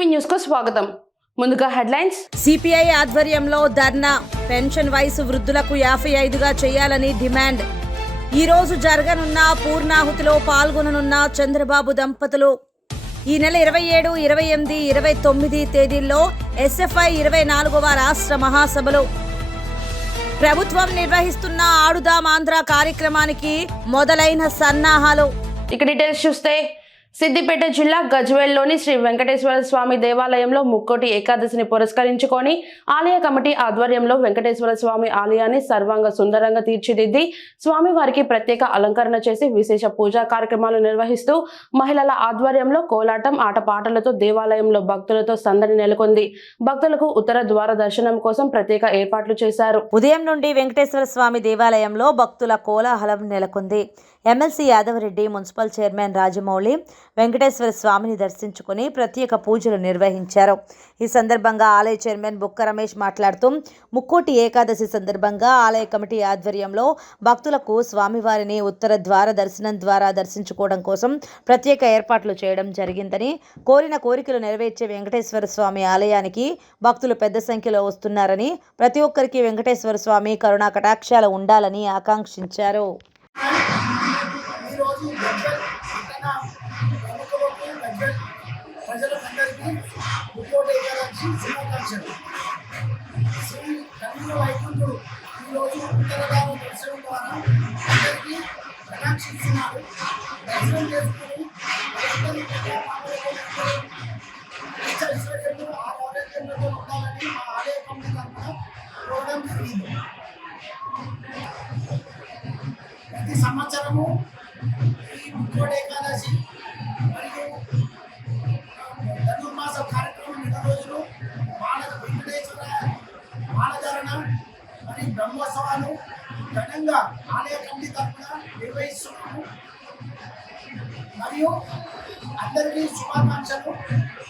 TV news కు స్వాగతం. ముందుగా హెడ్లైన్స్. సిపిఐ ఆధ్వర్యంలో ధర్నా. పెన్షన్ వయసు వృద్ధులకు 55గా చేయాలని డిమాండ్. ఈ రోజు జరగనున్న పూర్ణాహుతిలో పాల్గొననున్న చంద్రబాబు దంపతులు. ఈ నెల 27, 28, 29 తేదీల్లో ఎస్ఎఫ్ఐ 24వ రాష్ట్ర మహాసభలు. ప్రభుత్వం నిర్వహిస్తున్న ఆడుదాం ఆంధ్ర కార్యక్రమానికి మొదలైన సన్నాహాలు. ఇక డీటెయిల్స్ చూస్తే సిద్దిపేట జిల్లా గజ్వేల్లోని శ్రీ వెంకటేశ్వర స్వామి దేవాలయంలో ముక్కోటి ఏకాదశిని పురస్కరించుకొని ఆలయ కమిటీ ఆధ్వర్యంలో వెంకటేశ్వర స్వామి ఆలయాన్ని సర్వాంగ సుందరంగా తీర్చిదిద్ది స్వామివారికి ప్రత్యేక అలంకరణ చేసి విశేష పూజా కార్యక్రమాలు నిర్వహిస్తూ మహిళల ఆధ్వర్యంలో కోలాటం ఆటపాటలతో దేవాలయంలో భక్తులతో సందడి నెలకొంది. భక్తులకు ఉత్తర ద్వార దర్శనం కోసం ప్రత్యేక ఏర్పాట్లు చేశారు. ఉదయం నుండి వెంకటేశ్వర స్వామి దేవాలయంలో భక్తుల కోలాహలం నెలకొంది. MLC Yadava Reddy, municipal chairman Rajamouli Venkateswara స్వామిని దర్శించుకుని ప్రత్యేక పూజలు నిర్వహించారు. ఈ సందర్భంగా ఆలయ చైర్మన్ బుక్క రమేష్ మాట్లాడుతూ ముక్కోటి ఏకాదశి సందర్భంగా ఆలయ కమిటీ ఆధ్వర్యంలో భక్తులకు స్వామివారిని ఉత్తర ద్వార దర్శనం ద్వారా దర్శించుకోవడం కోసం ప్రత్యేక ఏర్పాట్లు చేయడం జరిగిందని, కోరిన కోరికలు నెరవేర్చే వెంకటేశ్వర స్వామి ఆలయానికి భక్తులు పెద్ద సంఖ్యలో వస్తున్నారని, ప్రతి ఒక్కరికి వెంకటేశ్వర స్వామి కరుణా కటాక్షాలు ఉండాలని ఆకాంక్షించారు. ఈరోజు ప్రజలందరికీ ముక్కోటి ఏకాదశి శుభాకాంక్షలు. శ్రీ కన్నుల వైకుంఠుడు ఈరోజు ఉత్తరదాన దర్శనం ద్వారా అందరికీ కటాక్షిస్తున్నారు. దర్శనం చేసుకుని ఐశ్వర్యంలో ఆరోగ్యంలో ఉండాలని మా ఆలయ కమిటీ తరఫున ప్రోగ్రాం జరిగింది. ప్రతి సంవత్సరము ఈ ముక్కోటి ఏకాదశి మరియు ధనుర్మాస కార్యక్రమం 2 రోజులు వెంకటేశ్వర మాలధారణ మరియు బ్రహ్మోత్సవాలు ఘనంగా ఆలయ కమిటీ తరఫున నిర్వహిస్తున్నాము. మరియు అందరికీ శుభాకాంక్షలు.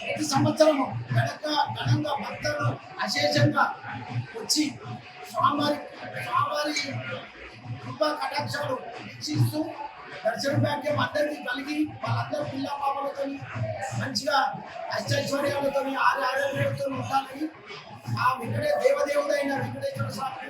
ప్రతి సంవత్సరము ఘనంగా భక్తులు అశేషంగా వచ్చి స్వామివారి కృపా కటాక్షాలు వీక్షిస్తూ దర్శన భాగ్యం అందరికీ కలిగి వాళ్ళందరూ పిల్ల పాపలతో మంచిగా అష్టైశ్వర్యాలతో ఆరోగ్యాలతో ఉండాలని ఆ దేవదేవుడైన వెంకటేశ్వర స్వామి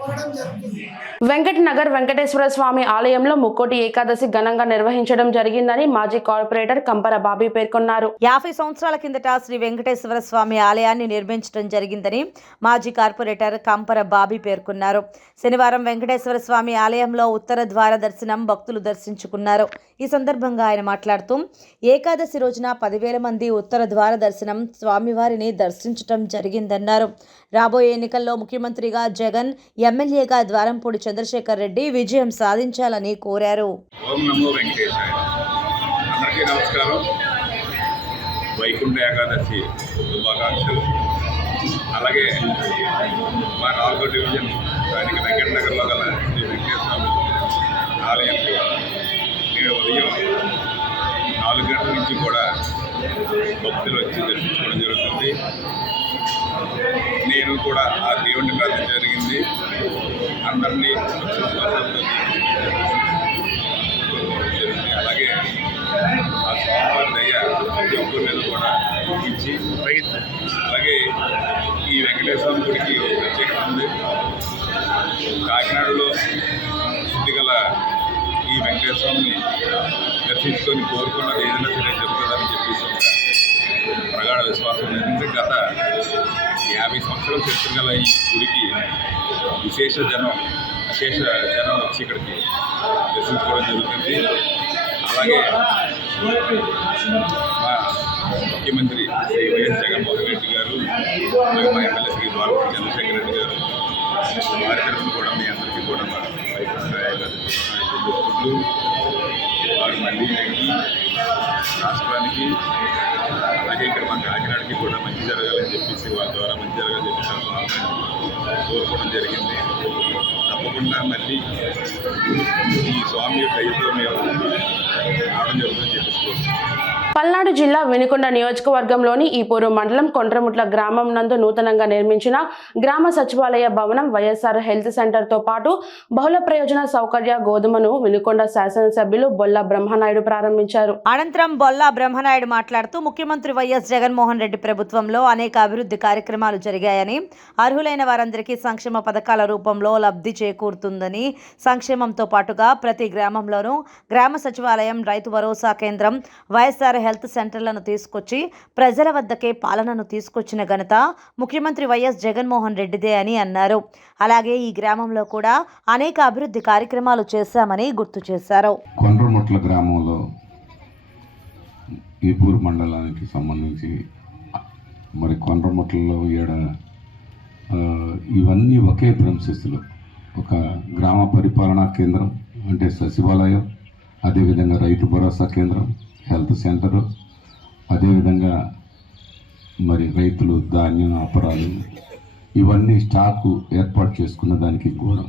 కోరడం జరుగుతుంది. వెంకట్ నగర్ వెంకటేశ్వర స్వామి ఆలయంలో ముక్కోటి ఏకాదశి ఘనంగా నిర్వహించడం జరిగిందని మాజీ కార్పొరేటర్ కంపర బాబీ పేర్కొన్నారు. 50 సంవత్సరాల కిందట శ్రీ వెంకటేశ్వర స్వామి ఆలయాన్ని నిర్మించడం జరిగిందని మాజీ కార్పొరేటర్ కంపర బాబీ పేర్కొన్నారు. శనివారం వెంకటేశ్వర స్వామి ఆలయంలో ఉత్తర ద్వార దర్శనం భక్తులు దర్శించుకున్నారు. ఈ సందర్భంగా ఆయన మాట్లాడుతూ ఏకాదశి రోజున 10,000 మంది ఉత్తర ద్వార దర్శనం స్వామివారిని దర్శించడం జరిగిందన్నారు. రాబోయే ఎన్నికల్లో ముఖ్యమంత్రిగా జగన్, ఎమ్మెల్యేగా ద్వారంపూడి చంద్రశేఖర్ రెడ్డి విజయం సాధించాలని కోరారు. ఓం నమో వెంకటేశాయ. అందరికీ నమస్కారం. వైకుంఠ ఏకాదశి శుభాకాంక్షలు. అలాగే మా 4వ డివిజన్ స్థానిక వెంకట నగర్లో గల శ్రీ వెంకటేశ్వర స్వామి ఆలయంలో నేడు ఉదయం 4 గంటల నుంచి కూడా భక్తులు వచ్చి దర్శించుకోవడం జరుగుతుంది. నేను కూడా ఆ దేవుడిని ప్రార్థన జరిగింది. అందరినీ జరిగింది. అలాగే ఆ స్వామివారి దయ ప్రతి ఒక్కరి మీద కూడా ఇచ్చి అలాగే ఈ వెంకటేశ్వర గుడికి ఒక ప్రత్యేకత ఉంది. కాకినాడలో స్థితిగల ఈ వెంకటేశ్వరుని దర్శించుకొని కోరుకున్నది ఏదైనా సరే జరుగుతుందని చెప్పేసి ప్రగాఢ విశ్వాసం ఉంది. గత 50 సంవత్సరాల చరిత్ర గల ఈ గుడికి అశేష జనం వచ్చి ఇక్కడికి దర్శించుకోవడం జరుగుతుంది. అలాగే మా ముఖ్యమంత్రి శ్రీ వైఎస్ జగన్మోహన్ రెడ్డి గారు, అలాగే మా ఎమ్మెల్యే శ్రీ ద్వారంపూడి చంద్రశేఖర్ రెడ్డి గారు వారి తరఫున కూడా మీ అందరికీ కూడా మా వైకుంఠ వారు మళ్ళీ రాష్ట్రానికి అలాగే ఇక్కడ మా కాకినాడకి కూడా మంచి జరగాలని చెప్పేసి వారి ద్వారా మంచి జరగాలని చెప్పేసి కోరుకోవడం జరిగింది. తప్పకుండా మళ్ళీ ఈ స్వామి యొక్క దయతో మేము రావడం జరుగుతుందని చెప్పేసి కోరుకుంటున్నాం. పల్నాడు జిల్లా వినుకొండ నియోజకవర్గంలోని ఈపూరు మండలం కొండ్రముట్ల గ్రామం నందు నూతనంగా నిర్మించిన గ్రామ సచివాలయ భవనం వైఎస్ఆర్ హెల్త్ సెంటర్ తో పాటు బహుళ ప్రయోజన సౌకర్య గోధుమను వినుకొండ శాసనసభ్యులు బొల్ల బ్రహ్మనాయుడు ప్రారంభించారు. అనంతరం బొల్ల బ్రహ్మనాయుడు మాట్లాడుతూ ముఖ్యమంత్రి వైఎస్ జగన్మోహన్ రెడ్డి ప్రభుత్వంలో అనేక అభివృద్ధి కార్యక్రమాలు జరిగాయని, అర్హులైన వారందరికీ సంక్షేమ పథకాల రూపంలో లబ్ధి చేకూరుతుందని, సంక్షేమంతో పాటుగా ప్రతి గ్రామంలోనూ గ్రామ సచివాలయం, రైతు భరోసా కేంద్రం, వైఎస్ఆర్ హెల్త్ సెంటర్లను తీసుకొచ్చి ప్రజల వద్దకే పాలనను తీసుకొచ్చిన ఘనత ముఖ్యమంత్రి వైఎస్ జగన్మోహన్ రెడ్డిదే అని అన్నారు. అలాగే ఈ గ్రామంలో కూడా అనేక అభివృద్ధి కార్యక్రమాలు చేశామని గుర్తు చేశారు. కొండ్రముట్ల గ్రామంలో ఈపూరు మండలానికి సంబంధించి మరి కొండ్రముట్లలో ఇవన్నీ ఒకే ప్రెమిసెస్లో ఒక గ్రామ పరిపాలనా కేంద్రం అంటే సచివాలయం, అదేవిధంగా రైతు భరోసా కేంద్రం, హెల్త్ సెంటరు, అదేవిధంగా మరి రైతులు ధాన్యం అపరాలు ఇవన్నీ స్టాకు ఏర్పాటు చేసుకున్న దానికి కూడా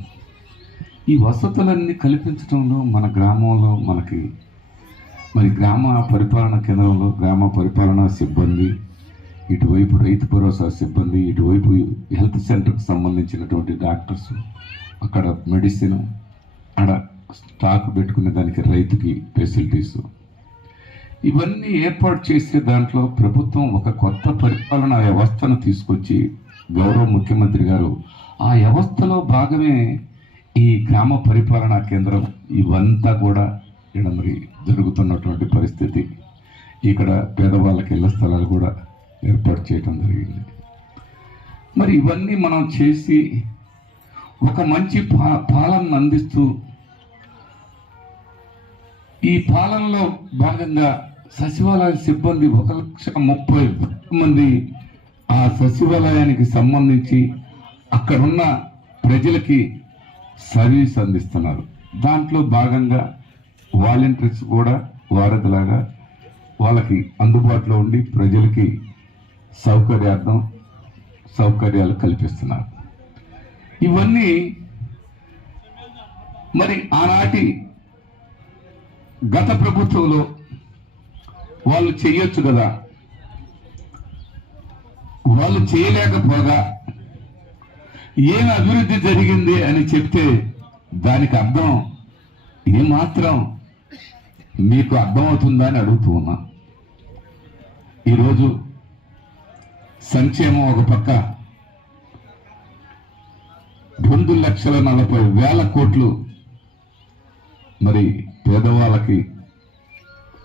ఈ వసతులన్నీ కల్పించడంలో మన గ్రామంలో మనకి మరి గ్రామ పరిపాలన కేంద్రంలో గ్రామ పరిపాలనా సిబ్బంది, ఇటువైపు రైతు భరోసా సిబ్బంది, ఇటువైపు హెల్త్ సెంటర్కి సంబంధించినటువంటి డాక్టర్స్, అక్కడ మెడిసిన్, అక్కడ స్టాక్ పెట్టుకునే దానికి రైతుకి ఫెసిలిటీస్, ఇవన్నీ ఏర్పాటు చేసే దాంట్లో ప్రభుత్వం ఒక కొత్త పరిపాలనా వ్యవస్థను తీసుకొచ్చి గౌరవ ముఖ్యమంత్రి గారు ఆ వ్యవస్థలో భాగమే ఈ గ్రామ పరిపాలనా కేంద్రం ఇవంతా కూడా ఇక్కడ మరి జరుగుతున్నటువంటి పరిస్థితి. ఇక్కడ పేదవాళ్ళకి ఇళ్ల స్థలాలు కూడా ఏర్పాటు చేయడం జరిగింది. మరి ఇవన్నీ మనం చేసి ఒక మంచి పాలనను అందిస్తూ ఈ పాలనలో భాగంగా సచివాలయ సిబ్బంది 1,30,000 మంది ఆ సచివాలయానికి సంబంధించి అక్కడున్న ప్రజలకి సర్వీస్ అందిస్తున్నారు. దాంట్లో భాగంగా వాలంటీర్స్ కూడా వారధిలాగా వాళ్ళకి అందుబాటులో ఉండి ప్రజలకి సౌకర్యాలు కల్పిస్తున్నారు. ఇవన్నీ మరి ఆనాటి గత ప్రభుత్వంలో వాళ్ళు చేయొచ్చు కదా, వాళ్ళు చేయలేకపోగా ఏం అభివృద్ధి జరిగింది అని చెప్తే దానికి అర్థం ఏమాత్రం మీకు అర్థమవుతుందా అని అడుగుతూ ఉన్నా. ఈరోజు సంక్షేమం ఒక పక్క 2,40,000 కోట్లు మరి పేదవాళ్ళకి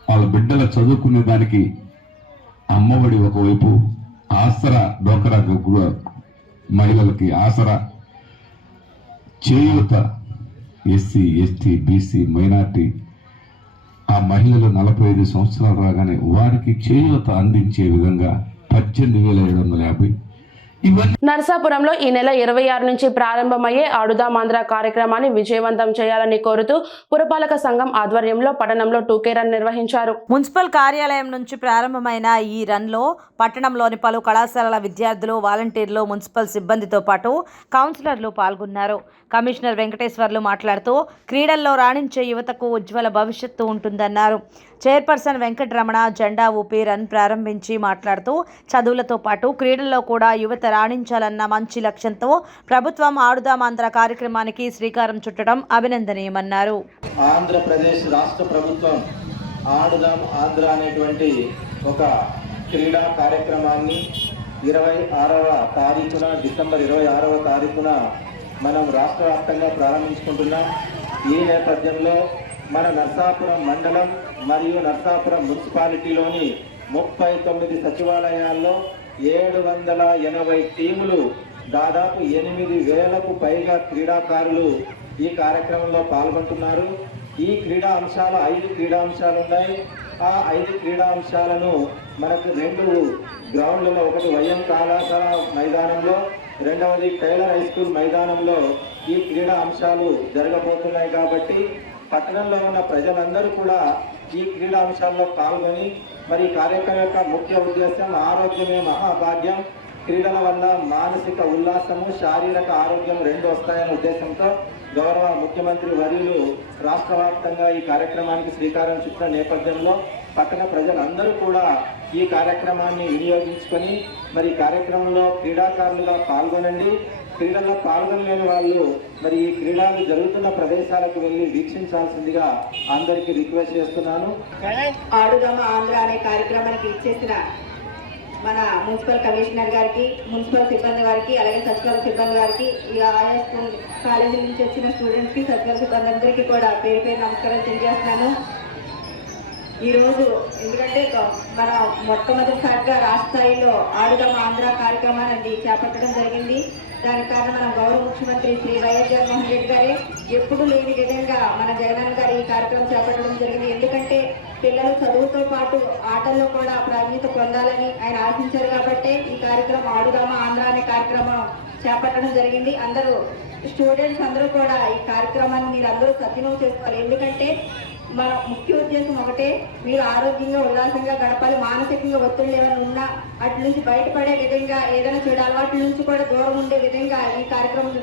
వాళ్ళ బిడ్డల చదువుకునే దానికి అమ్మఒడి ఒకవైపు, ఆసరా డోకరా మహిళలకి ఆసరా, చేయూత ఎస్సీ, ఎస్టీ, బీసీ, మైనార్టీ ఆ మహిళలు 45 సంవత్సరాలు రాగానే వారికి చేయూత అందించే విధంగా 18,750. నరసాపురంలో ఈ నెల 26 నుంచి ప్రారంభమయ్యే ఆడుదామాంధ్ర కార్యక్రమాన్ని విజయవంతం చేయాలని కోరుతూ పురపాలక సంఘం ఆధ్వర్యంలో పట్టణంలో 2K రన్ నిర్వహించారు. మున్సిపల్ కార్యాలయం నుంచి ప్రారంభమైన ఈ రన్లో పట్టణంలోని పలు కళాశాలల విద్యార్థులు, వాలంటీర్లు, మున్సిపల్ సిబ్బందితో పాటు కౌన్సిలర్లు పాల్గొన్నారు. కమిషనర్ వెంకటేశ్వర్లు మాట్లాడుతూ క్రీడల్లో రాణించే యువతకు ఉజ్వల భవిష్యత్తు ఉంటుందన్నారు. చైర్పర్సన్ వెంకటరమణ జెండా ఊపి రన్ ప్రారంభించి మాట్లాడుతూ చదువులతో పాటు క్రీడల్లో కూడా యువత రాణించాలన్న మంచి లక్ష్యంతో ప్రభుత్వం ఆడుదామాంధ్ర కార్యక్రమానికి శ్రీకారం చుట్టడం అభినందనీయమన్నారు. ఆంధ్రప్రదేశ్ రాష్ట్ర ప్రభుత్వం ఆడుదాం ఆంధ్ర అనేటువంటి ఒక క్రీడా కార్యక్రమాన్ని 26వ తారీఖున డిసెంబర్ 26వ తారీఖున మనం రాష్ట్ర వ్యాప్తంగా ప్రారంభించుకుంటున్నాం. ఈ నేపథ్యంలో మన నరసాపురం మండలం మరియు నరసాపురం మున్సిపాలిటీలోని 39 సచివాలయాల్లో 780 టీములు, దాదాపు 8,000కు పైగా క్రీడాకారులు ఈ కార్యక్రమంలో పాల్గొంటున్నారు. ఈ క్రీడా అంశాలు 5 క్రీడా అంశాలు ఉన్నాయి. ఆ 5 క్రీడా అంశాలను మనకు 2 గ్రౌండ్లలో, ఒకటి వైఎం కళాశాల మైదానంలో, రెండవది టైలర్ హై స్కూల్ మైదానంలో ఈ క్రీడా అంశాలు జరగబోతున్నాయి. కాబట్టి పట్టణంలో ఉన్న ప్రజలందరూ కూడా ఈ క్రీడా అంశాల్లో పాల్గొని మరి కార్యక్రమం యొక్క ముఖ్య ఉద్దేశం ఆరోగ్యమే మహాభాగ్యం, క్రీడల వల్ల మానసిక ఉల్లాసము, శారీరక ఆరోగ్యం 2 వస్తాయనే ఉద్దేశంతో గౌరవ ముఖ్యమంత్రి వర్యులు రాష్ట్ర వ్యాప్తంగా ఈ కార్యక్రమానికి శ్రీకారం చుట్టిన నేపథ్యంలో పట్టణ ప్రజలందరూ కూడా ఈ కార్యక్రమాన్ని వినియోగించుకొని మరి ఈ కార్యక్రమంలో క్రీడాకారులుగా పాల్గొనండి. క్రీడల్లో పాల్గొనలేని వాళ్ళు మరి ఈ క్రీడలు జరుగుతున్న ప్రదేశాలకు వెళ్ళి వీక్షించాల్సిందిగా అందరికీ రిక్వెస్ట్ చేస్తున్నాను. ఆడుదామ ఆంధ్ర అనే కార్యక్రమానికి ఇచ్చేసిన మన మున్సిపల్ కమిషనర్ గారికి, మున్సిపల్ సిబ్బంది వారికి, అలాగే సచివాలయ సిబ్బంది వారికి, ఈ ఆయా స్కూల్ కాలేజీ నుంచి వచ్చిన స్టూడెంట్స్కి, సచివాలయ సిబ్బంది అందరికీ కూడా పేరు పేరు నమస్కారం తెలియజేస్తున్నాను. ఈరోజు ఎందుకంటే మన మొట్టమొదటిసారిగా రాష్ట్ర స్థాయిలో ఆడుదామ ఆంధ్ర కార్యక్రమాన్ని చేపట్టడం జరిగింది. దానికి కారణం మన గౌరవ ముఖ్యమంత్రి శ్రీ వైఎస్ జగన్మోహన్ రెడ్డి గారే ఎప్పుడు లేని విధంగా మన జగనన్న గారు ఈ కార్యక్రమం చేపట్టడం జరిగింది. ఎందుకంటే పిల్లలు చదువుతో పాటు ఆటల్లో కూడా ప్రాధాన్యత పొందాలని ఆయన ఆశించారు కాబట్టి ఈ కార్యక్రమం ఆడుదామ ఆంధ్ర అనే కార్యక్రమం చేపట్టడం జరిగింది. అందరూ స్టూడెంట్స్ అందరూ కూడా ఈ కార్యక్రమాన్ని మీరు అందరూ సద్వినియోగం చేసుకోవాలి. ఎందుకంటే మన ముఖ్య ఉద్దేశం ఒకటే, మీరు ఆరోగ్యంగా ఉల్లాసంగా గడపాలి. మానసికంగా ఒత్తిళ్ళు ఏమైనా ఉన్నా అటు నుంచి బయటపడే విధంగా, ఏదైనా చెడు అలవాట్ల నుంచి కూడా దూరం ఉండే విధంగా ఈ కార్యక్రమం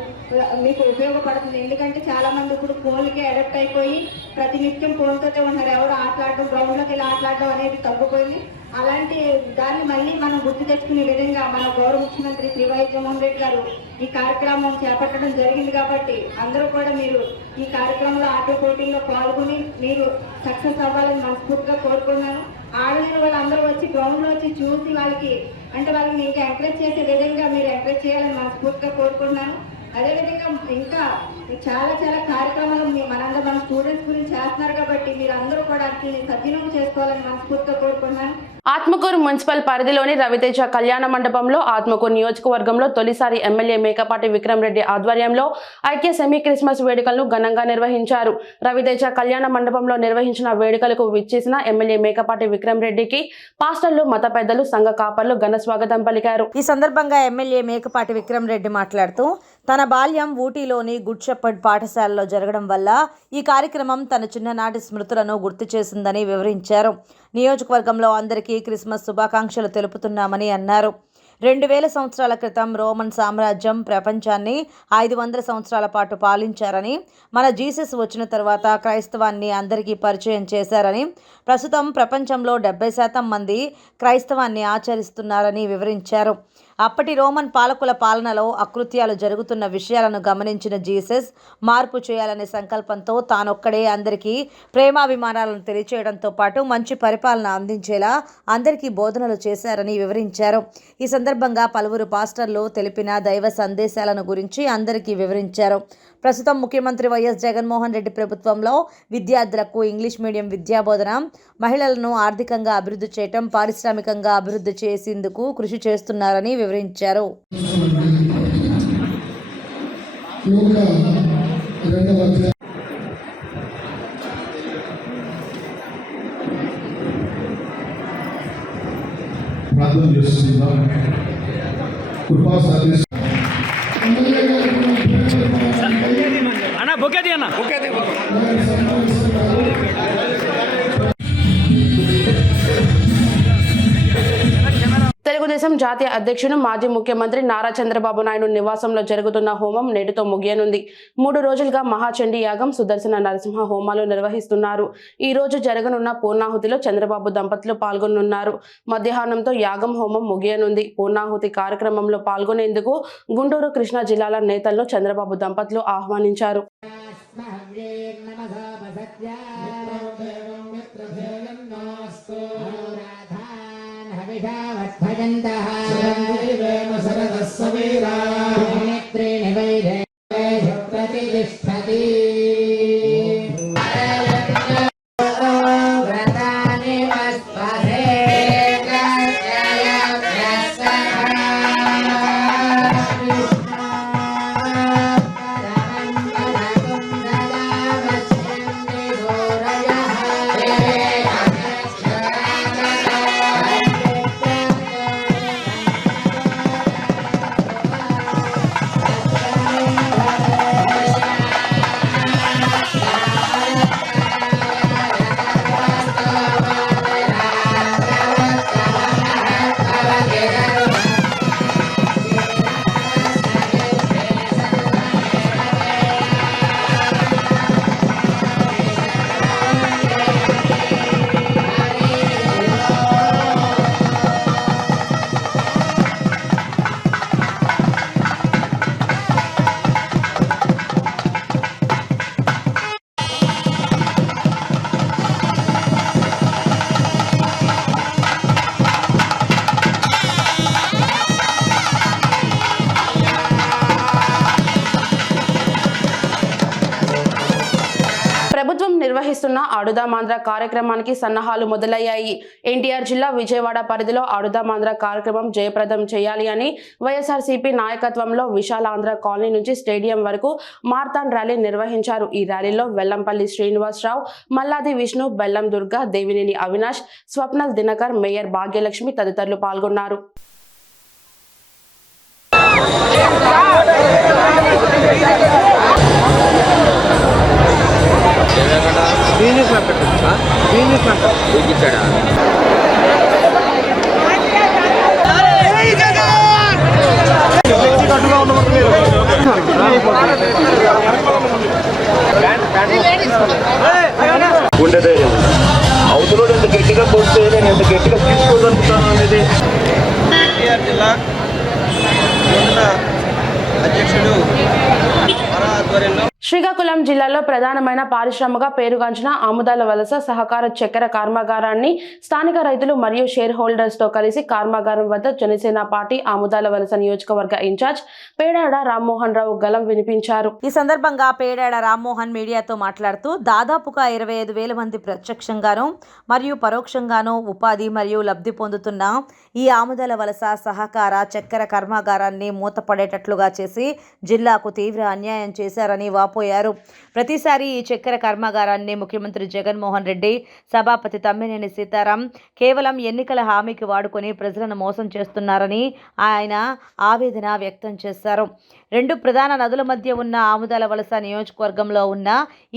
మీకు ఉపయోగపడుతుంది. ఎందుకంటే చాలా మంది ఇప్పుడు ఫోన్లకే అడాప్ట్ అయిపోయి ప్రతి నిత్యం ఫోన్తోనే ఉన్నారు. ఎవరు ఆటలాడడం, గ్రౌండ్లోకి వెళ్ళి ఆటలాడడం అనేది తగ్గిపోయింది. అలాంటి దాన్ని మళ్ళీ మనం గుర్తు తెచ్చుకునే విధంగా మన గౌరవ ముఖ్యమంత్రి శ్రీ వైఎస్ జగన్మోహన్ రెడ్డి గారు ఈ కార్యక్రమం చేపట్టడం జరిగింది. కాబట్టి అందరూ కూడా మీరు ఈ కార్యక్రమంలో ఆటల పోటీల్లో పాల్గొని మీరు సక్సెస్ అవ్వాలని మనస్ఫూర్తిగా కోరుకున్నాను. ఆడలేని వాళ్ళు అందరూ వచ్చి గ్రౌండ్లో వచ్చి చూసి వాళ్ళకి వాళ్ళని ఇంకా ఎంకరేజ్ చేసే విధంగా మీరు ఎంకరేజ్ చేయాలని మనస్ఫూర్తిగా కోరుకుంటున్నాను. అదేవిధంగా ఇంకా చాలా చాలా కార్యక్రమాలు మన స్టూడెంట్స్ గురించి చేస్తున్నారు కాబట్టి మీరు అందరూ కూడా సద్వినియోగం చేసుకోవాలని మనస్ఫూర్తిగా కోరుకుంటున్నాను. ఆత్మకూరు మున్సిపల్ పరిధిలోని రవితేజ కళ్యాణ మండపంలో ఆత్మకూరు నియోజకవర్గంలో తొలిసారి ఎమ్మెల్యే మేకపాటి విక్రమ్ రెడ్డి ఆధ్వర్యంలో ఐక్య సెమీ క్రిస్మస్ వేడుకలను ఘనంగా నిర్వహించారు. రవితేజ కళ్యాణ మండపంలో నిర్వహించిన వేడుకలకు విచ్చేసిన ఎమ్మెల్యే మేకపాటి విక్రమ్ రెడ్డికి పాస్టర్లు, మత పెద్దలు, సంఘ కాపర్లు ఘన స్వాగతం పలికారు. ఈ సందర్భంగా ఎమ్మెల్యే మేకపాటి విక్రమ్ రెడ్డి మాట్లాడుతూ తన బాల్యం ఊటీలోని గుడ్ షెపర్డ్ పాఠశాలలో జరగడం వల్ల ఈ కార్యక్రమం తన చిన్ననాటి స్మృతులను గుర్తు చేసిందని వివరించారు. నియోజకవర్గంలో అందరికీ క్రిస్మస్ శుభాకాంక్షలు తెలుపుతున్నామని అన్నారు. 2000 సంవత్సరాల క్రితం రోమన్ సామ్రాజ్యం ప్రపంచాన్ని 500 సంవత్సరాల పాటు పాలించారని, మన జీసస్ వచ్చిన తర్వాత క్రైస్తవాన్ని అందరికీ పరిచయం చేశారని, ప్రస్తుతం ప్రపంచంలో 70% మంది క్రైస్తవాన్ని ఆచరిస్తున్నారని వివరించారు. అప్పటి రోమన్ పాలకుల పాలనలో అకృత్యాలు జరుగుతున్న విషయాలను గమనించిన జీసస్ మార్పు చేయాలనే సంకల్పంతో తానొక్కడే అందరికీ ప్రేమాభిమానాలను తెలియచేయడంతో పాటు మంచి పరిపాలన అందించేలా అందరికీ బోధనలు చేశారని వివరించారు. ఈ సందర్భంగా పలువురు పాస్టర్లు తెలిపిన దైవ సందేశాలను గురించి అందరికీ వివరించారు. ప్రస్తుతం ముఖ్యమంత్రి వైఎస్ జగన్మోహన్ రెడ్డి ప్రభుత్వంలో విద్యార్థులకు ఇంగ్లీష్ మీడియం విద్యాబోధన, మహిళలను ఆర్థికంగా అభివృద్ధి చేయటం, పారిశ్రామికంగా అభివృద్ధి చేసేందుకు కృషి చేస్తున్నారని వివరించారు. ప్రార్థన చేస్తున్నాం. కృపా సాధిస్తూ తెలుగుదేశం జాతీయ అధ్యక్షుడు మాజీ ముఖ్యమంత్రి నారా చంద్రబాబు నాయుడు నివాసంలో జరుగుతున్న హోమం నేటితో ముగియనుంది. 3 రోజులుగా మహాచండీ యాగం, సుదర్శన నరసింహ హోమాలు నిర్వహిస్తున్నారు. ఈ రోజు జరగనున్న పూర్ణాహుతిలో చంద్రబాబు దంపతులు పాల్గొనున్నారు. మధ్యాహ్నంతో యాగం హోమం ముగియనుంది. పూర్ణాహుతి కార్యక్రమంలో పాల్గొనేందుకు గుంటూరు, కృష్ణా జిల్లాల నేతలను చంద్రబాబు దంపతులు ఆహ్వానించారు. నిర్వహిస్తున్న ఆడుదామాంధ్ర కార్యక్రమానికి సన్నాహాలు మొదలయ్యాయి. ఎన్టీఆర్ జిల్లా విజయవాడ పరిధిలో ఆడుదామాంధ్ర కార్యక్రమం జయప్రదం చేయాలి అని వైఎస్ఆర్సీపీ నాయకత్వంలో విశాలాంధ్ర కాలనీ నుంచి స్టేడియం వరకు మారథాన్ ర్యాలీ నిర్వహించారు. ఈ ర్యాలీలో వెల్లంపల్లి శ్రీనివాసరావు, మల్లాది విష్ణు, బెల్లం దుర్గా, దేవినేని అవినాష్, స్వప్నల్ దినకర్, మేయర్ భాగ్యలక్ష్మి తదితరులు పాల్గొన్నారు. గుండె ధైర్యం అవతలో ఎంత గట్టిగా కొడితే నేను ఎంత గట్టిగా తీసుకోగలుగుతాను అనేది ఎన్టీఆర్ జిల్లా అధ్యక్షుడు ఆధ్వర్యంలో శ్రీకాకుళం జిల్లాలో ప్రధానమైన పారిశ్రమగా పేరుగాంచిన ఆముదాల వలస సహకార చక్కెర కర్మాగారాన్ని స్థానిక రైతులు మరియు షేర్ హోల్డర్స్ తో కలిసి కర్మాగారం వద్ద జనసేన పార్టీ ఆముదాల వలస నియోజకవర్గ ఇన్ఛార్జ్ పేడాడ రామ్మోహన్ రావు గలం వినిపించారు. ఈ సందర్భంగా పేడాడ రామ్మోహన్ మీడియాతో మాట్లాడుతూ దాదాపుగా 25,000 మంది ప్రత్యక్షంగానూ మరియు పరోక్షంగానూ ఉపాధి మరియు లబ్ధి పొందుతున్న ఈ ఆముదాల వలస సహకార చక్కెర కర్మాగారాన్ని మూతపడేటట్లుగా చేసి జిల్లాకు తీవ్ర అన్యాయం చేశారని పోయారు. ప్రతిసారి ఈ చక్కెర కర్మాగారాన్ని ముఖ్యమంత్రి జగన్మోహన్ రెడ్డి, సభాపతి తమ్మినేని సీతారాం కేవలం ఎన్నికల హామీకి వాడుకొని ప్రజలను మోసం చేస్తున్నారని ఆయన ఆవేదన వ్యక్తం చేశారు. 2 ప్రధాన నదుల మధ్య ఉన్న ఆముదాల వలస నియోజకవర్గంలో ఉన్న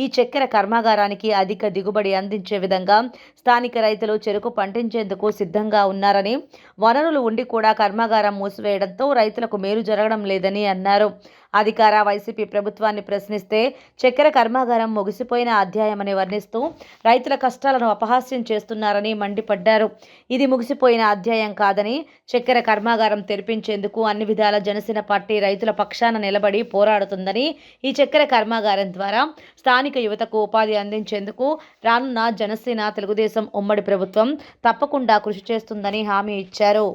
ఈ చక్కెర కర్మాగారానికి అధిక దిగుబడి అందించే విధంగా స్థానిక రైతులు చెరుకు పండించేందుకు సిద్ధంగా ఉన్నారని, వనరులు ఉండి కూడా కర్మాగారం మూసివేయడంతో రైతులకు మేలు జరగడం లేదని అన్నారు. అధికార వైసీపీ ప్రభుత్వాన్ని ప్రశ్నిస్తే చక్కెర కర్మాగారం ముగిసిపోయిన అధ్యాయమని వర్ణిస్తూ రైతుల కష్టాలను అపహాస్యం చేస్తున్నారని మండిపడ్డారు. ఇది ముగిసిపోయిన అధ్యాయం కాదని, చక్కెర కర్మాగారం తెరిపించేందుకు అన్ని విధాల జనసేన పార్టీ రైతుల పక్షాన నిలబడి పోరాడుతుందని, ఈ చక్కెర కర్మాగారం ద్వారా స్థానిక యువతకు ఉపాధి అందించేందుకు రానున్న జనసేన తెలుగుదేశం ఉమ్మడి ప్రభుత్వం తప్పకుండా కృషి చేస్తుందని హామీ ఇచ్చారు.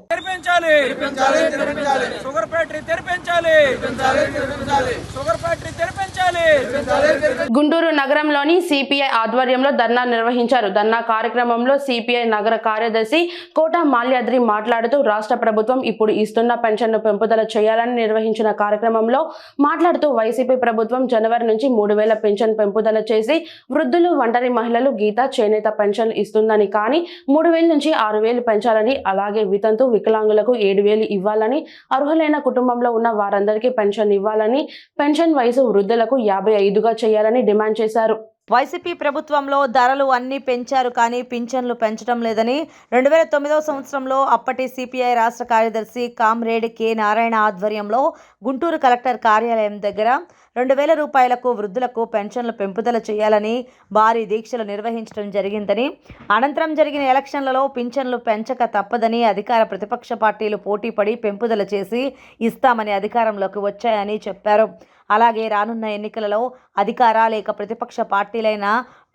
గుంటూరు నగరంలోని సిపిఐ ఆధ్వర్యంలో ధర్నా నిర్వహించారు. ధర్నా కార్యక్రమంలో సిపిఐ నగర కార్యదర్శి కోట మాల్యాద్రి మాట్లాడుతూ రాష్ట్ర ప్రభుత్వం ఇప్పుడు ఇస్తున్న పెన్షన్ను పెంపుదల చేయాలని నిర్వహించిన కార్యక్రమంలో మాట్లాడుతూ వైసీపీ ప్రభుత్వం జనవరి నుంచి 3,000 పెన్షన్ పెంపుదల చేసి వృద్ధులు, ఒంటరి మహిళలు, గీత, చేనేత పెన్షన్ ఇస్తుందని, కానీ 3,000 నుంచి 6,000 పెంచాలని, అలాగే వితంతు వికలాంగులకు 7,000 ఇవ్వాలని, అర్హులైన కుటుంబంలో ఉన్న వారందరికీ పెన్షన్ ఇవ్వాలని, పెన్షన్ వయసు వృద్ధులకు 55గా చేయాలని డిమాండ్ చేశారు. వైసీపీ ప్రభుత్వంలో ధరలు అన్నీ పెంచారు కానీ పింఛన్లు పెంచడం లేదని 2009వ సంవత్సరంలో అప్పటి సిపిఐ రాష్ట్ర కార్యదర్శి కామ్రేడ్ కె నారాయణ ఆధ్వర్యంలో గుంటూరు కలెక్టర్ కార్యాలయం దగ్గర 2,000 రూపాయలకు వృద్ధులకు పెన్షన్లు పెంపుదల చేయాలని భారీ దీక్షలు నిర్వహించడం జరిగిందని, అనంతరం జరిగిన ఎలక్షన్లలో పింఛన్లు పెంచక తప్పదని అధికార ప్రతిపక్ష పార్టీలు పోటీపడి పెంపుదల చేసి ఇస్తామని అధికారంలోకి వచ్చాయని చెప్పారు. అలాగే రానున్న ఎన్నికలలో అధికార లేక ప్రతిపక్ష పార్టీలైన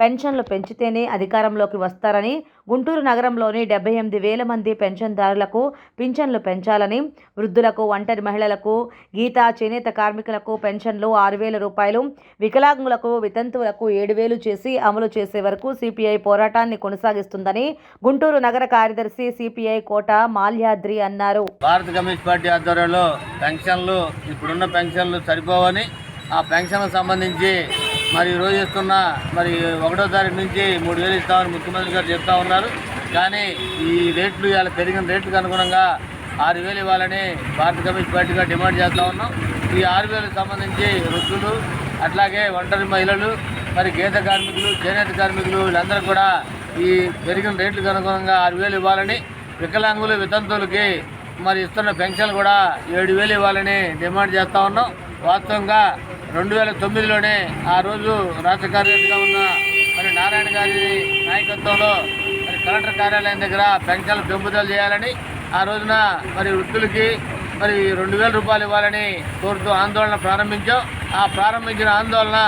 పెన్షన్లు పెంచితేనే అధికారంలోకి వస్తారని, గుంటూరు నగరంలోని 78,000 మంది పెన్షన్దారులకు పింఛన్లు పెంచాలని, వృద్ధులకు, ఒంటరి మహిళలకు, గీత, చేనేత కార్మికులకు పెన్షన్లు 6,000 రూపాయలు, వికలాంగులకు, వితంతువులకు 7,000 చేసి అమలు చేసే వరకు సిపిఐ పోరాటాన్ని కొనసాగిస్తుందని గుంటూరు నగర కార్యదర్శి సిపిఐ కోట మాల్యాద్రి అన్నారు. భారత కమ్యూనిస్ట్ పార్టీ ఆధ్వర్యంలో పెన్షన్లు ఇప్పుడున్న పెన్షన్లు సరిపోవని, ఆ పెన్షన్లకు సంబంధించి మరి ఈరోజు ఇస్తున్న మరి 1వ తారీఖు నుంచి 3,000 ఇస్తామని ముఖ్యమంత్రి గారు చెప్తా ఉన్నారు. కానీ ఈ రేట్లు ఇలా పెరిగిన రేట్లకు అనుగుణంగా 6,000 ఇవ్వాలని భారత కమ్యూనిస్ట్ పార్టీగా డిమాండ్ చేస్తూ ఉన్నాం. ఈ 6,000కు సంబంధించి వృద్ధులు, అట్లాగే ఒంటరి మహిళలు, మరి గీత కార్మికులు, చేనేత కార్మికులు వీళ్ళందరూ కూడా ఈ పెరిగిన రేట్లకు అనుగుణంగా 6,000 ఇవ్వాలని, వికలాంగులు, వితంతువులకి మరి ఇస్తున్న పెన్షన్లు కూడా 7,000 ఇవ్వాలని డిమాండ్ చేస్తూ ఉన్నాం. వాస్తవంగా 2009లోనే ఆ రోజు రాష్ట్ర కార్యదర్శిగా ఉన్న మరి నారాయణ గారి నాయకత్వంలో మరి కలెక్టర్ కార్యాలయం దగ్గర పెన్షన్లు పెంపుదల చేయాలని, ఆ రోజున మరి వృద్ధులకి మరి 2,000 రూపాయలు ఇవ్వాలని కోరుతూ ఆందోళన ప్రారంభించాం. ఆ ప్రారంభించిన ఆందోళన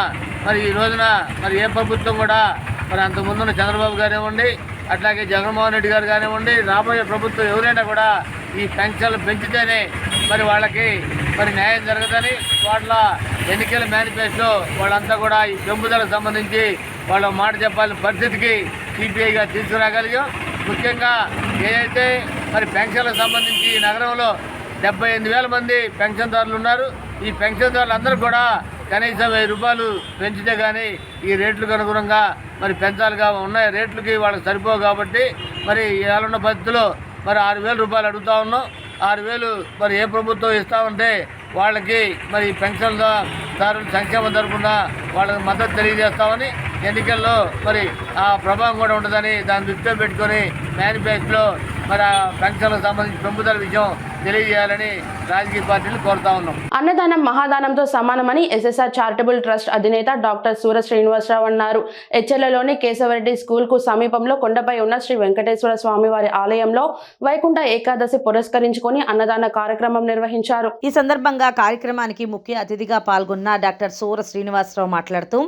మరి ఈ రోజున మరి ఏ ప్రభుత్వం కూడా మరి అంతకుముందున్న చంద్రబాబు గారేవ్వండి, అట్లాగే జగన్మోహన్ రెడ్డి గారు కానివ్వండి, రాబోయే ప్రభుత్వం ఎవరైనా కూడా ఈ పెన్షన్లు పెంచితేనే మరి వాళ్ళకి మరి న్యాయం జరగదని వాళ్ళ ఎన్నికల మేనిఫెస్టో వాళ్ళంతా కూడా ఈ పెంపుదలకు సంబంధించి వాళ్ళ మాట చెప్పాల్సిన పరిస్థితికి సిపిఐగా తీసుకురాగలిగాం. ముఖ్యంగా ఏదైతే మరి పెన్షన్లకు సంబంధించి ఈ నగరంలో 78,000 మంది పెన్షన్దారులు ఉన్నారు. ఈ పెన్షన్దారులు అందరూ కూడా కనీసం 1,000 రూపాయలు పెంచితే కానీ ఈ రేట్లకు అనుగుణంగా మరి పెంచాలిగా ఉన్నాయి. రేట్లకి వాళ్ళకి సరిపోవు కాబట్టి మరి ఇవాళ పరిస్థితుల్లో మరి 6,000 రూపాయలు అడుగుతా ఉన్నాం. 6,000 మరి ఏ ప్రభుత్వం ఇస్తామంటే వాళ్ళకి మరి పెన్షన్దారుల సంక్షేమం తరపున వాళ్ళకి మద్దతు తెలియజేస్తామని, ఎన్నికల్లో మరి ఆ ప్రభావం కూడా ఉంటుందని దాన్ని దృష్టిలో పెట్టుకొని మేనిఫెస్టోలో మరి ఆ పెన్షన్లకు సంబంధించి పెంపుదల విషయం తెలియజేయాలని రాజకీయ పార్టీలు కోరుతా ఉన్నాం. అన్నదానం మహాదానంతో సమానమని ఎస్ఎస్ఆర్ చారిటబుల్ ట్రస్ట్ అధినేత డాక్టర్ సూర శ్రీనివాసరావు అన్నారు. హెచ్ఎల్లోని కేశవరెడ్డి స్కూల్ కు సమీపంలో కొండపై ఉన్న శ్రీ వెంకటేశ్వర స్వామి వారి ఆలయంలో వైకుంఠ ఏకాదశి పురస్కరించుకొని అన్నదాన కార్యక్రమం నిర్వహించారు. ఈ సందర్భంగా కార్యక్రమానికి ముఖ్య అతిథిగా పాల్గొన్న డాక్టర్ సూర శ్రీనివాసరావు మాట్లాడుతూ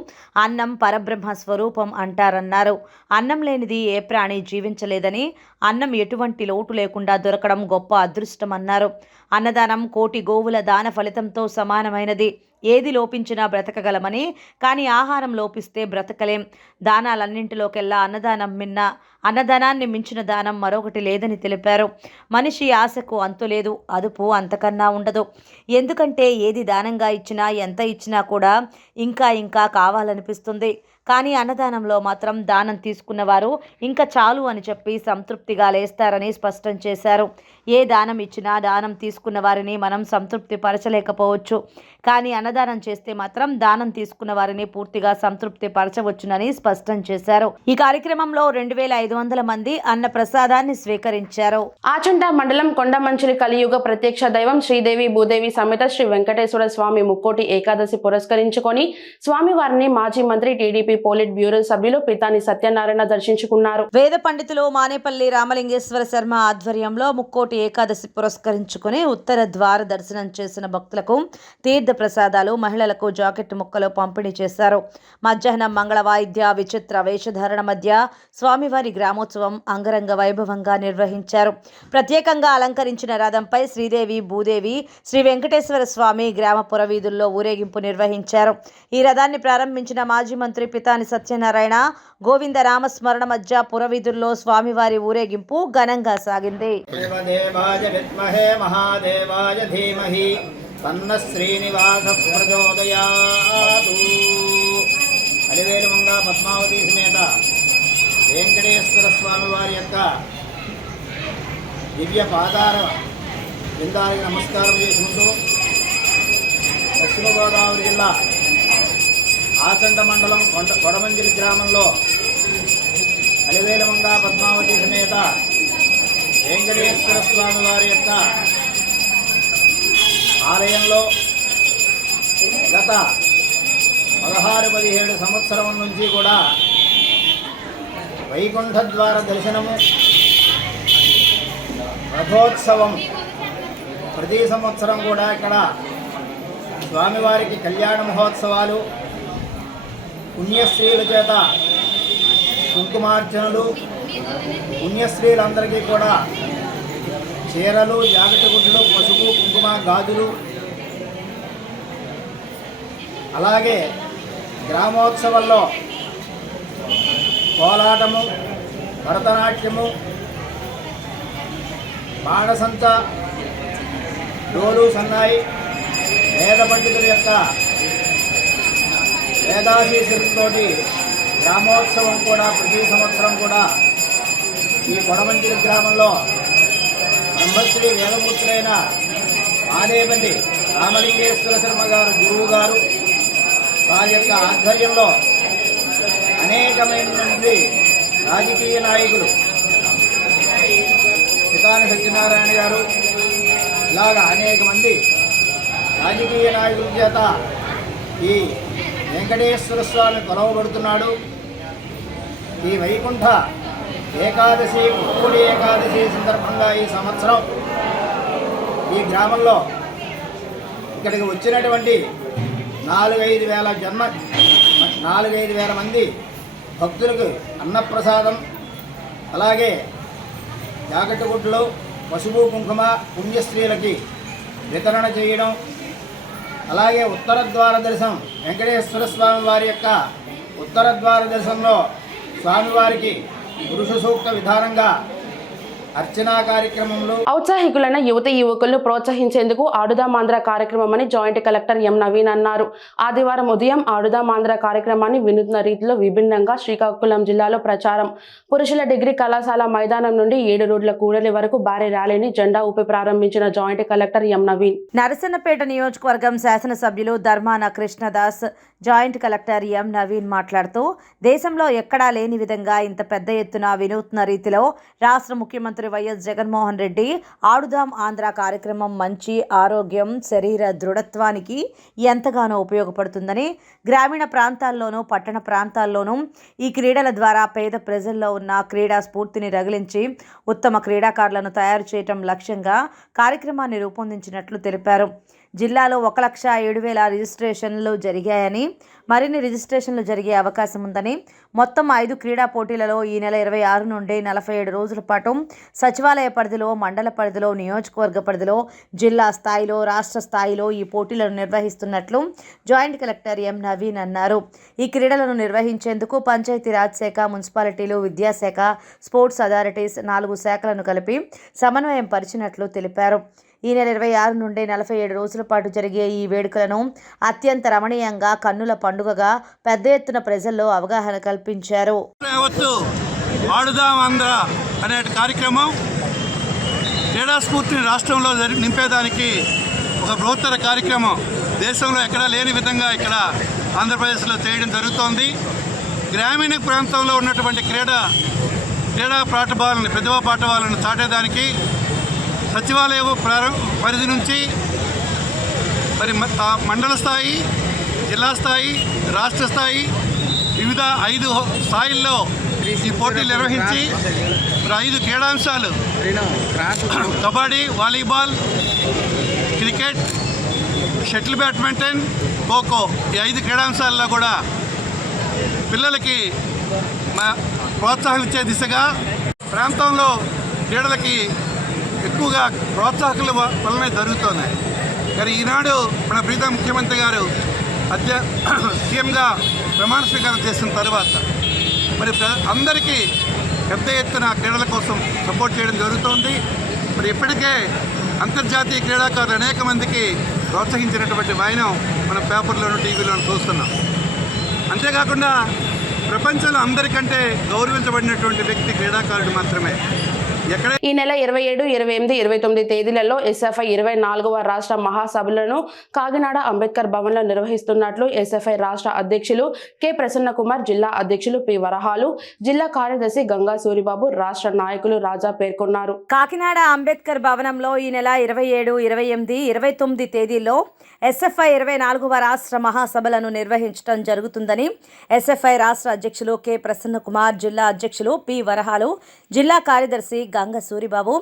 అన్నం పరబ్రహ్మ స్వరూపం అంటారన్నారు. అన్నం లేనిది ఏ ప్రాణి జీవించలేదని, అన్నం ఎటువంటి లోటు లేకుండా దొరకడం గొప్ప అదృష్టమన్నారు. అన్నదానం కోటి గోవుల దాన ఫలితంతో సమానమైనది. ఏది లోపించినా బ్రతకగలమని, కానీ ఆహారం లోపిస్తే బ్రతకలేం. దానాలన్నింటిలోకెల్లా అన్నదానాన్ని మించిన దానం మరొకటి లేదని తెలిపారు. మనిషి ఆశకు అంతులేదు, అదుపు అంతకన్నా ఉండదు. ఎందుకంటే ఏది దానంగా ఇచ్చినా, ఎంత ఇచ్చినా కూడా ఇంకా కావాలనిపిస్తుంది. కానీ అన్నదానంలో మాత్రం దానం తీసుకున్నవారు ఇంకా చాలు అని చెప్పి సంతృప్తిగా లేస్తారని స్పష్టం చేశారు. ఏ దానం ఇచ్చినా దానం తీసుకున్న వారిని మనం సంతృప్తి పరచలేకపోవచ్చు, కానీ అన్నదానం చేస్తే మాత్రం దానం తీసుకున్న వారిని పూర్తిగా సంతృప్తి పరచవచ్చునని స్పష్టం చేశారు. ఈ కార్యక్రమంలో 2,500 మంది అన్న ప్రసాదాన్ని స్వీకరించారు. ఆచంట మండలం కొండమంచిలి కలియుగ ప్రత్యక్ష దైవం శ్రీదేవి భూదేవి సమేత శ్రీ వెంకటేశ్వర స్వామి ముక్కోటి ఏకాదశి పురస్కరించుకొని స్వామివారిని మాజీ మంత్రి టీడీపీ పోలిట్ బ్యూరో సభ్యులు పితాని సత్యనారాయణ దర్శించుకున్నారు. వేద పండితులు మానేపల్లి రామలింగేశ్వర శర్మ ఆధ్వర్యంలో ముక్కోటి ఏకాదశి పురస్కరించుకుని ఉత్తర ద్వార దర్శనం చేసిన భక్తులకు తీర్థ ప్రసాదాలు, మహిళలకు జాకెట్ ముక్కలు పంపిణీ చేశారు. మధ్యాహ్నం మంగళ వాయిద్య విచిత్ర వేషధారణ మధ్య స్వామివారి గ్రామోత్సవం అంగరంగ వైభవంగా నిర్వహించారు. ప్రత్యేకంగా అలంకరించిన రథంపై శ్రీదేవి భూదేవి శ్రీ వెంకటేశ్వర స్వామి గ్రామ పురవీధుల్లో ఊరేగింపు నిర్వహించారు. ఈ రథాన్ని ప్రారంభించిన మాజీ మంత్రి పితాని సత్యనారాయణ గోవింద రామస్మరణ మధ్య పురవీధుల్లో స్వామివారి ఊరేగింపు ఘనంగా సాగింది. దేవాయ విద్మహే మహాదేవాయ ధీమహి తన్న శ్రీనివాస ప్రచోదయాతు. అలివేలుమంగ పద్మావతి సమేత వెంకటేశ్వర స్వామి వారి యొక్క దివ్య పాదార బృందానికి నమస్కారం చేసుకుంటూ పశ్చిమ గోదావరి జిల్లా ఆచంట మండలం కొడమంజిలి గ్రామంలో అలివేలుమంగ పద్మావతి సమేత వెంకటేశ్వర స్వామి వారి యొక్క ఆలయంలో గత 16-17 సంవత్సరం నుంచి కూడా వైకుంఠ ద్వార దర్శనము, రథోత్సవం ప్రతి సంవత్సరం కూడా ఇక్కడ స్వామివారికి కళ్యాణ మహోత్సవాలు, పుణ్యశ్రీల చేత కుంకుమార్చనలు, పుణ్యశ్రీలందరికీ కూడా చీరలు, జాకెట్ గుడ్లు, పసుపు, కుంకుమ, గాజులు, అలాగే గ్రామోత్సవంలో కోలాటము, భరతనాట్యము, బాణసంచ, డోలు, సన్నాయి, వేద పండితుల యొక్క వేదాశీసులతోటి గ్రామోత్సవం కూడా ప్రతి సంవత్సరం కూడా ఈ కొడమంచిలి గ్రామంలో బ్రహ్మశ్రీ వేదమూర్తులైన మానేపల్లి రామలింగేశ్వర శర్మ గారు గురువు గారు వారి యొక్క ఆధ్వర్యంలో అనేకమైనటువంటి రాజకీయ నాయకులు, పితాని సత్యనారాయణ గారు, ఇలాగా అనేక మంది రాజకీయ నాయకుల చేత ఈ వెంకటేశ్వర స్వామి కొలవబడుతున్నాడు. ఈ వైకుంఠ ఏకాదశి, ముక్కోటి ఏకాదశి సందర్భంగా ఈ సంవత్సరం ఈ గ్రామంలో ఇక్కడికి వచ్చినటువంటి 4-5 వేల మంది భక్తులకు అన్నప్రసాదం, అలాగే జాకెట్ గుడ్లు, పసుపు, కుంకుమ, పుణ్యస్త్రీలకి వితరణ చేయడం, అలాగే ఉత్తర ద్వార దర్శనం వెంకటేశ్వర స్వామి వారి యొక్క ఉత్తర ద్వార దర్శనంలో స్వామివారికి పురుష సూక్త విధానంగా అర్చనా కార్యక్రమంలో ఔత్సాహికులైన యువతి యువకులను ప్రోత్సహించేందుకు ఆడుదామాంధ్ర కార్యక్రమం అని జాయింట్ కలెక్టర్ ఎం నవీన్ అన్నారు. ఆదివారం ఉదయం ఆడుదామాంధ్ర కార్యక్రమాన్ని వినూత్న రీతిలో విభిన్నంగా శ్రీకాకుళం జిల్లాలో ప్రచారం. పురుషుల డిగ్రీ కళాశాల మైదానం నుండి 7 రోడ్ల కూడలి వరకు భారీ ర్యాలీని జెండా ఊపి ప్రారంభించిన joint collector M Naveen. Narasannapeta నియోజకవర్గం శాసనసభ్యులు Dharmana Krishnadas, joint collector M Naveen మాట్లాడుతూ దేశంలో ఎక్కడా లేని విధంగా ఇంత పెద్ద ఎత్తున వినూత్న రీతిలో రాష్ట్ర ముఖ్యమంత్రి వైఎస్ జగన్మోహన్ రెడ్డి ఆడుదాం ఆంధ్ర కార్యక్రమం మంచి ఆరోగ్యం, శరీర దృఢత్వానికి ఎంతగానో ఉపయోగపడుతుందని, గ్రామీణ ప్రాంతాల్లోనూ పట్టణ ప్రాంతాల్లోనూ ఈ క్రీడల ద్వారా పేద ప్రజల్లో ఉన్న క్రీడా స్ఫూర్తిని రగిలించి ఉత్తమ క్రీడాకారులను తయారు చేయటం లక్ష్యంగా కార్యక్రమాన్ని రూపొందించినట్లు తెలిపారు. జిల్లాలో 1,07,000 రిజిస్ట్రేషన్లు జరిగాయని, మరిన్ని రిజిస్ట్రేషన్లు జరిగే అవకాశం ఉందని, మొత్తం 5 క్రీడా పోటీలలో ఈ నెల 26 నుండి 47 రోజుల పాటు సచివాలయ పరిధిలో, మండల పరిధిలో, నియోజకవర్గ పరిధిలో, జిల్లా స్థాయిలో, రాష్ట్ర స్థాయిలో ఈ పోటీలను నిర్వహిస్తున్నట్లు జాయింట్ కలెక్టర్ ఎం నవీన్ అన్నారు. ఈ క్రీడలను నిర్వహించేందుకు పంచాయతీరాజ్ శాఖ, మున్సిపాలిటీలు, విద్యాశాఖ, స్పోర్ట్స్ అథారిటీస్ 4 శాఖలను కలిపి సమన్వయం పరిచినట్లు తెలిపారు. ఈ నెల 26 నుండి 47 రోజుల పాటు జరిగే ఈ వేడుకలను అత్యంత రమణీయంగా, కన్నుల పండుగగా పెద్ద ఎత్తున ప్రజల్లో అవగాహన కల్పించారు. ఆడుదాం ఆంధ్ర అనే కార్యక్రమం క్రీడా స్ఫూర్తిని రాష్ట్రంలో నింపేదానికి ఒక బృహత్తర కార్యక్రమం దేశంలో ఎక్కడా లేని విధంగా ఇక్కడ ఆంధ్రప్రదేశ్లో చేయడం జరుగుతోంది. గ్రామీణ ప్రాంతంలో ఉన్నటువంటి క్రీడా పాఠవాలను, ప్రతిభా పాఠవాలను చాటేదానికి సచివాలయ పరిధి నుంచి మరి మండల స్థాయి, జిల్లా స్థాయి, రాష్ట్ర స్థాయి, వివిధ 5 స్థాయిల్లో ఈ పోటీలు నిర్వహించి 5 క్రీడాంశాలు kabaddi, volleyball, cricket, shuttle badminton, khokho ఈ 5 క్రీడాంశాల్లో కూడా పిల్లలకి ప్రోత్సాహం ఇచ్చే దిశగా ప్రాంతంలో క్రీడలకి ఎక్కువగా ప్రోత్సాహకుల వల్లనే జరుగుతున్నాయి. కానీ ఈనాడు మన ప్రీతం ముఖ్యమంత్రి గారు సీఎంగా ప్రమాణ స్వీకారం చేసిన తర్వాత మరి అందరికీ పెద్ద ఎత్తున క్రీడల కోసం సపోర్ట్ చేయడం జరుగుతోంది. మరి ఇప్పటికే అంతర్జాతీయ క్రీడాకారులు అనేక మందికి ప్రోత్సహించినటువంటి వైనం మనం పేపర్లోనూ, టీవీలోనూ చూస్తున్నాం. అంతేకాకుండా ప్రపంచంలో అందరికంటే గౌరవించబడినటువంటి వ్యక్తి క్రీడాకారుడు మాత్రమే. ఈ నెల 27, 28, 29 తేదీలలో ఎస్ఎఫ్ఐ 24వ రాష్ట్ర మహాసభలను కాకినాడ అంబేద్కర్ భవన్లో నిర్వహిస్తున్నట్లు ఎస్ఎఫ్ఐ రాష్ట్ర అధ్యక్షులు కె ప్రసన్న కుమార్, జిల్లా అధ్యక్షులు పి వరహాలు, జిల్లా కార్యదర్శి గంగా సూరిబాబు, రాష్ట్ర నాయకులు రాజా పేర్కొన్నారు. కాకినాడ అంబేద్కర్ భవనంలో ఈ నెల 27, 28, 29 తేదీల్లో ఎస్ఎఫ్ఐ 24వ రాష్ట్ర మహాసభలను నిర్వహించడం జరుగుతుందని ఎస్ఎఫ్ఐ రాష్ట్ర అధ్యక్షులు కె ప్రసన్న కుమార్, జిల్లా అధ్యక్షులు పి వరహాలు, జిల్లా కార్యదర్శి గంగ సూరిబాబు,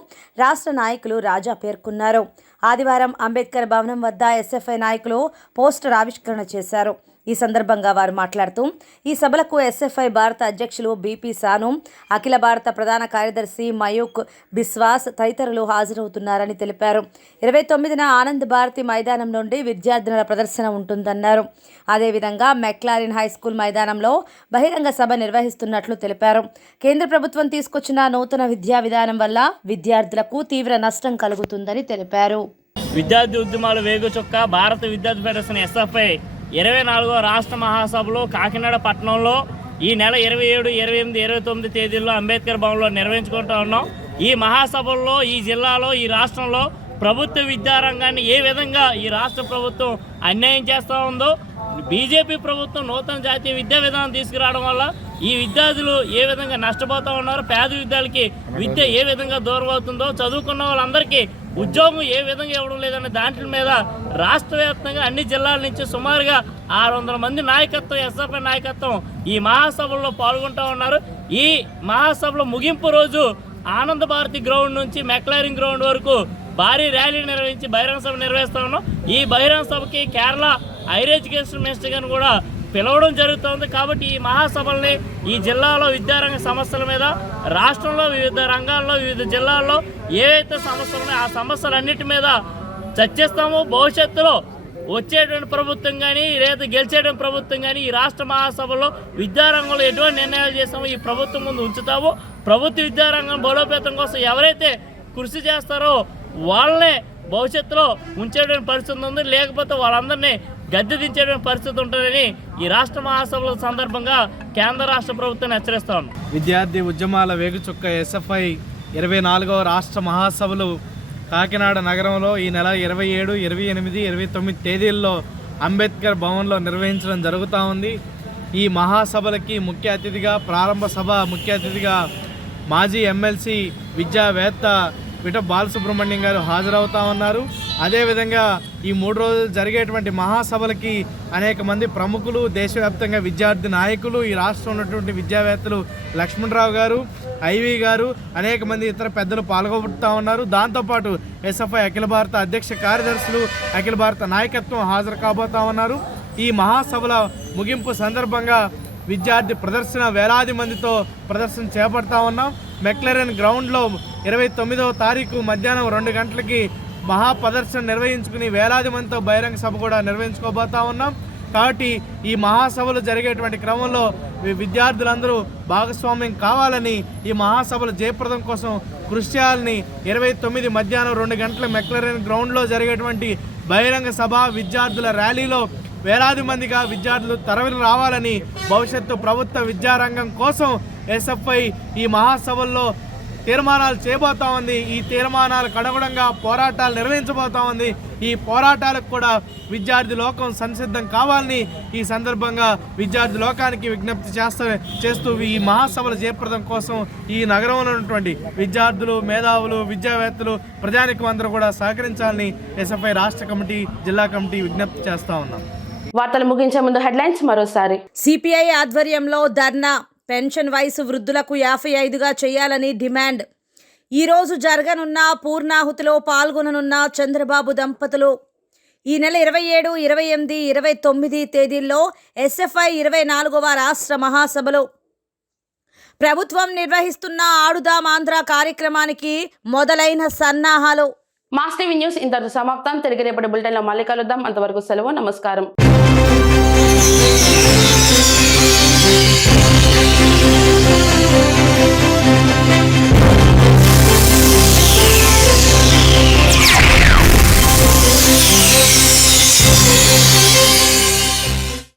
రాష్ట్ర నాయకులు రాజా పేర్కొన్నారు. ఆదివారం అంబేద్కర్ భవనం వద్ద ఎస్ఎఫ్ఐ నాయకులు పోస్టర్ ఆవిష్కరణ చేశారు. ఈ సందర్భంగా వారు మాట్లాడుతూ ఈ సభలకు ఎస్ఎఫ్ఐ భారత అధ్యక్షులు బిపి సాను, అఖిల భారత ప్రధాన కార్యదర్శి మయూక్ బిస్వాస్ తదితరులు హాజరవుతున్నారని తెలిపారు. 29న ఆనంద్ భారతి మైదానం నుండి విద్యార్థినుల ప్రదర్శన ఉంటుందన్నారు. అదేవిధంగా మెక్లారిన్ హైస్కూల్ మైదానంలో బహిరంగ సభ నిర్వహిస్తున్నట్లు తెలిపారు. కేంద్ర ప్రభుత్వం తీసుకొచ్చిన నూతన విద్యా విధానం వల్ల విద్యార్థులకు తీవ్ర నష్టం కలుగుతుందని తెలిపారు. విద్యార్థి ఉద్యమాలు వేగుచొక్క భారత విద్యార్థి ఫెడరేషన్ ఎస్ఎఫ్ఐ 24వ రాష్ట్ర మహాసభలో కాకినాడ పట్టణంలో ఈ నెల 27, 28, 29 తేదీల్లో అంబేద్కర్ భవన్లో నిర్వహించుకుంటూ ఉన్నాం. ఈ మహాసభల్లో ఈ జిల్లాలో, ఈ రాష్ట్రంలో ప్రభుత్వ విద్యారంగాన్ని ఏ విధంగా ఈ రాష్ట్ర ప్రభుత్వం అన్యాయం చేస్తూ ఉందో, బీజేపీ ప్రభుత్వం నూతన జాతీయ విద్యా విధానం తీసుకురావడం వల్ల ఈ విద్యార్థులు ఏ విధంగా నష్టపోతూ ఉన్నారో, పేద విద్యార్థులకి విద్య ఏ విధంగా దూరం అవుతుందో, చదువుకున్న వాళ్ళందరికీ ఉద్యోగం ఏ విధంగా ఇవ్వడం లేదనే దాంట్ల మీద రాష్ట్ర వ్యాప్తంగా అన్ని జిల్లాల నుంచి సుమారుగా 600 మంది నాయకత్వం, ఎస్ఎఫ్ఐ నాయకత్వం ఈ మహాసభల్లో పాల్గొంటూ ఉన్నారు. ఈ మహాసభలో ముగింపు రోజు ఆనంద భారతి గ్రౌండ్ నుంచి మెక్లారిన్ గ్రౌండ్ వరకు భారీ ర్యాలీ నిర్వహించి బహిరంగ సభ నిర్వహిస్తూ ఉన్నాం. ఈ బహిరంగ సభకి కేరళ హైర్ ఎడ్యుకేషన్ మినిస్టర్ గారిని కూడా పిలవడం జరుగుతుంది. కాబట్టి ఈ మహాసభల్ని ఈ జిల్లాలో విద్యారంగ సమస్యల మీద, రాష్ట్రంలో వివిధ రంగాల్లో, వివిధ జిల్లాల్లో ఏవైతే సమస్యలు ఉన్నాయో ఆ సమస్యలన్నిటి మీద చర్చిస్తాము. భవిష్యత్తులో వచ్చేటువంటి ప్రభుత్వం కానీ లేదా గెలిచేటువంటి ప్రభుత్వం కానీ ఈ రాష్ట్ర మహాసభలో విద్యారంగంలో ఎటువంటి నిర్ణయాలు చేస్తామో ఈ ప్రభుత్వం ముందు ఉంచుతాము. ప్రభుత్వ విద్యారంగం బలోపేతం కోసం ఎవరైతే కృషి చేస్తారో వాళ్ళనే భవిష్యత్తులో ఉంచేటువంటి పరిస్థితి ఉంది. లేకపోతే వాళ్ళందరినీ గద్దె దించేటువంటి పరిస్థితి ఉంటుందని ఈ రాష్ట్ర మహాసభల సందర్భంగా కేంద్ర రాష్ట్ర ప్రభుత్వాన్ని హెచ్చరిస్తా ఉన్నాం. విద్యార్థి ఉద్యమాల వేగుచుక్క ఎస్ఎఫ్ఐ 24వ రాష్ట్ర మహాసభలు కాకినాడ నగరంలో ఈ నెల 27, 28, 29 తేదీల్లో అంబేద్కర్ భవన్లో నిర్వహించడం జరుగుతూ ఉంది. ఈ మహాసభలకి ముఖ్య అతిథిగా ప్రారంభ సభ ముఖ్య అతిథిగా మాజీ ఎమ్మెల్సీ విద్యావేత్త పిట బాలసుబ్రహ్మణ్యం గారు హాజరవుతా ఉన్నారు. అదేవిధంగా ఈ 3 రోజులు జరిగేటువంటి మహాసభలకి అనేక మంది ప్రముఖులు, దేశవ్యాప్తంగా విద్యార్థి నాయకులు, ఈ రాష్ట్రంలో ఉన్నటువంటి విద్యావేత్తలు లక్ష్మణరావు గారు, ఐవి గారు, అనేక మంది ఇతర పెద్దలు పాల్గొబడుతూ ఉన్నారు. దాంతోపాటు ఎస్ఎఫ్ఐ అఖిల భారత అధ్యక్ష కార్యదర్శులు, అఖిల భారత నాయకత్వం హాజరు కాబోతా ఉన్నారు. ఈ మహాసభల ముగింపు సందర్భంగా విద్యార్థి ప్రదర్శన వేలాది మందితో ప్రదర్శన చేపడతా ఉన్నాం. మెక్లరెన్ గ్రౌండ్లో 29వ తారీఖు మధ్యాహ్నం 2 గంటలకి మహా ప్రదర్శన నిర్వహించుకుని వేలాది మందితో బహిరంగ సభ కూడా నిర్వహించుకోబోతా ఉన్నాం. కాబట్టి ఈ మహాసభలు జరిగేటువంటి క్రమంలో విద్యార్థులందరూ భాగస్వామ్యం కావాలని, ఈ మహాసభల జయప్రదం కోసం కృషి చేయాలని 29 మధ్యాహ్నం 2 గంటల మెక్లరెన్ గ్రౌండ్లో జరిగేటువంటి బహిరంగ సభ విద్యార్థుల ర్యాలీలో వేలాది మందిగా విద్యార్థులు తరలి రావాలని, భవిష్యత్తు ప్రభుత్వ విద్యారంగం కోసం ఎస్ఎఫ్ఐ ఈ మహాసభల్లో తీర్మానాలు చేయబోతా ఉంది. ఈ తీర్మానాలకు అనుగుణంగా పోరాటాలు నిర్వహించబోతా ఉంది. ఈ పోరాటాలకు కూడా విద్యార్థి లోకం సంసిద్ధం కావాలని ఈ సందర్భంగా విద్యార్థి లోకానికి విజ్ఞప్తి చేస్తూ ఈ మహాసభల జయప్రదం కోసం ఈ నగరంలో ఉన్నటువంటి విద్యార్థులు, మేధావులు, విద్యావేత్తలు, ప్రజానికం అందరూ కూడా సహకరించాలని ఎస్ఎఫ్ఐ రాష్ట్ర కమిటీ, జిల్లా కమిటీ విజ్ఞప్తి చేస్తా ఉన్నాం. వార్తలు ముగించే ముందు హెడ్లైన్స్ మరోసారి. సిపిఐ ఆధ్వర్యంలో ధర్నా, పెన్షన్ వయసు వృద్ధులకు 55గా చేయాలని డిమాండ్. ఈరోజు జరగనున్న పూర్ణాహుతిలో పాల్గొననున్న చంద్రబాబు దంపతులు. ఈ నెల 27, 28, 29 తేదీల్లో ఎస్ఎఫ్ఐ 24వ రాష్ట్ర మహాసభలు. ప్రభుత్వం నిర్వహిస్తున్న ఆడుదాం ఆంధ్ర కార్యక్రమానికి మొదలైన సన్నాహాలు. మాస్ టీవీ న్యూస్ ఇంతటితో సమాప్తం. తిరిగి రేపటి బులెటిన్లో మళ్ళీ కలుద్దాం. అంతవరకు సెలవు. నమస్కారం.